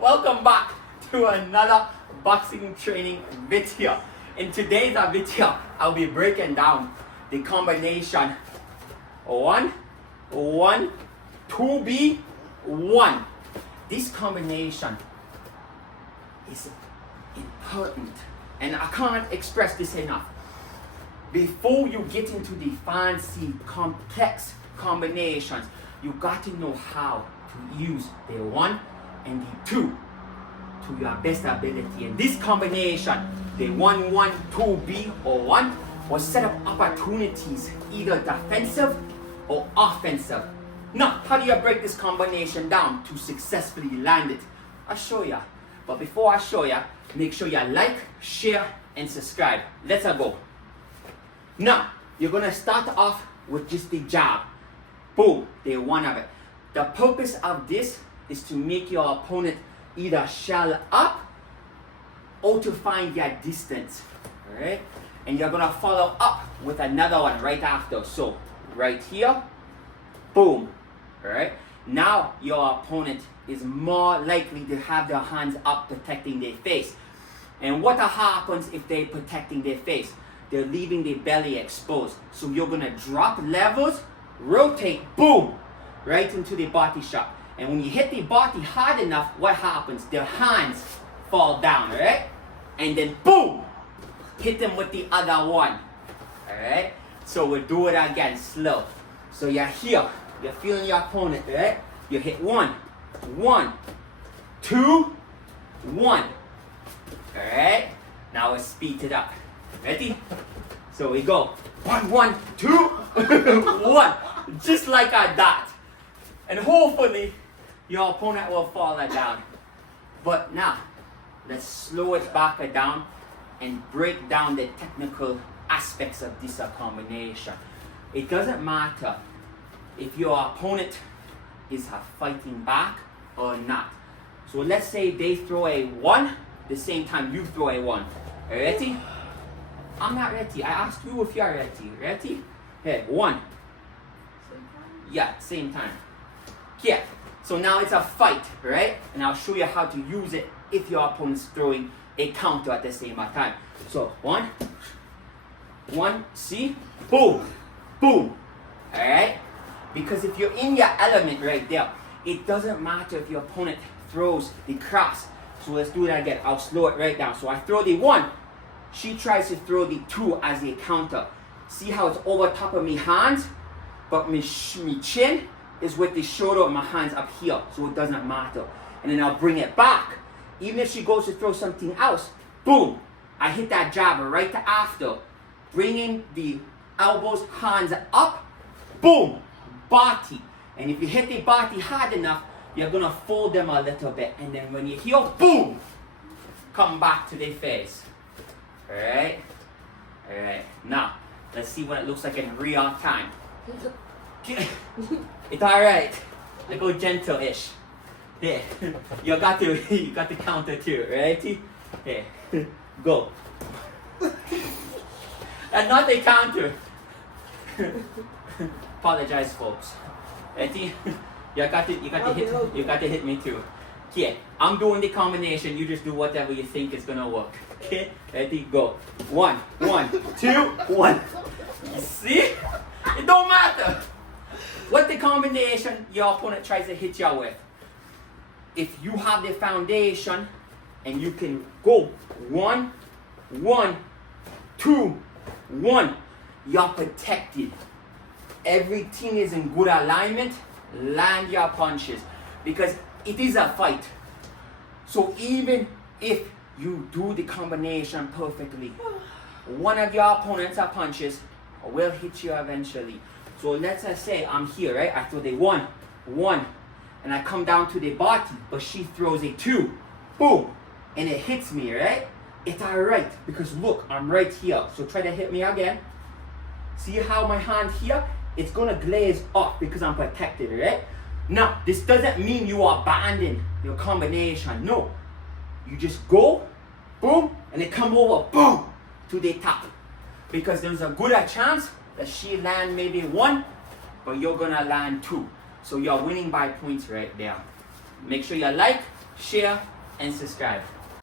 Welcome back to another boxing training video. In today's video, I'll be breaking down the combination 1, 1, 2B, 1. This combination is important, and I can't express this enough. Before you get into the fancy, complex combinations, you got to know how to use the 1 and the 2 to your best ability. And this combination, the 1, 1, 2B or 1, will set up opportunities, either defensive or offensive. Now, how do you break this combination down to successfully land it? I'll show you. But before I show you, make sure you like, share, and subscribe. Let's go. Now, you're going to start off with just the jab. Boom, the 1 of it. The purpose of this is to make your opponent either shell up or to find their distance. Alright? And you're going to follow up with another one right after. So, right here, boom. Alright? Now, your opponent is more likely to have their hands up protecting their face. And what happens if they're protecting their face? They're leaving their belly exposed. So you're going to drop levels, rotate, boom, right into the body shot. And when you hit the body hard enough, what happens? Their hands fall down, right? And then boom, hit them with the other one. Alright? So we'll do it again, slow. So you're here, you're feeling your opponent, right? You hit 1, 1, 2, 1. Alright? Now we'll speed it up. Ready? So we go 1, 1, 2, 1, just like that. And hopefully your opponent will fall down. But now, let's slow it back down and break down the technical aspects of this combination. It doesn't matter if your opponent is fighting back or not. So let's say they throw a 1, the same time you throw a 1. Ready? I'm not ready. I asked you if you're ready. Ready? Hey, 1. Same time? Yeah, same time. Yeah. So now it's a fight, right? And I'll show you how to use it if your opponent's throwing a counter at the same time. So 1, 1, see? Boom, boom. Alright? Because if you're in your element right there, it doesn't matter if your opponent throws the cross. So let's do that again. I'll slow it right down. So I throw the 1. She tries to throw the 2 as a counter. See how it's over top of me hands? But me chin is with the shoulder of my hands up here. So it doesn't matter. And then I'll bring it back. Even if she goes to throw something else, boom. I hit that jab right after. Bringing the elbows, hands up, boom. Body. And if you hit the body hard enough, you're going to fold them a little bit. And then when you heal, boom. Come back to their face. Alright? Alright. Now, let's see what it looks like in real time. It's alright. I go gentle-ish. There. You got to counter too, right? There. Go. And not a counter. Apologize, folks. Ready? You got to hit me too. Okay, I'm doing the combination. You just do whatever you think is gonna work. Okay, ready, go. 1, 1, 2, 1. You see? It don't matter what the combination your opponent tries to hit you with. If you have the foundation and you can go 1, 1, 2, 1, you're protected. Everything is in good alignment. Land your punches because it is a fight. So even if you do the combination perfectly, one of your opponent's punches will hit you eventually. So let's say I'm here, right? I throw the 1, 1, and I come down to the body, but she throws a 2, boom, and it hits me, right? It's alright because look, I'm right here. So try to hit me again. See how my hand here? It's gonna glaze off because I'm protected, right? Now, this doesn't mean you abandon your combination. No. You just go, boom, and it come over, boom, to the top. Because there's a good chance that she land maybe 1, but you're gonna land 2. So you're winning by points right there. Make sure you like, share, and subscribe.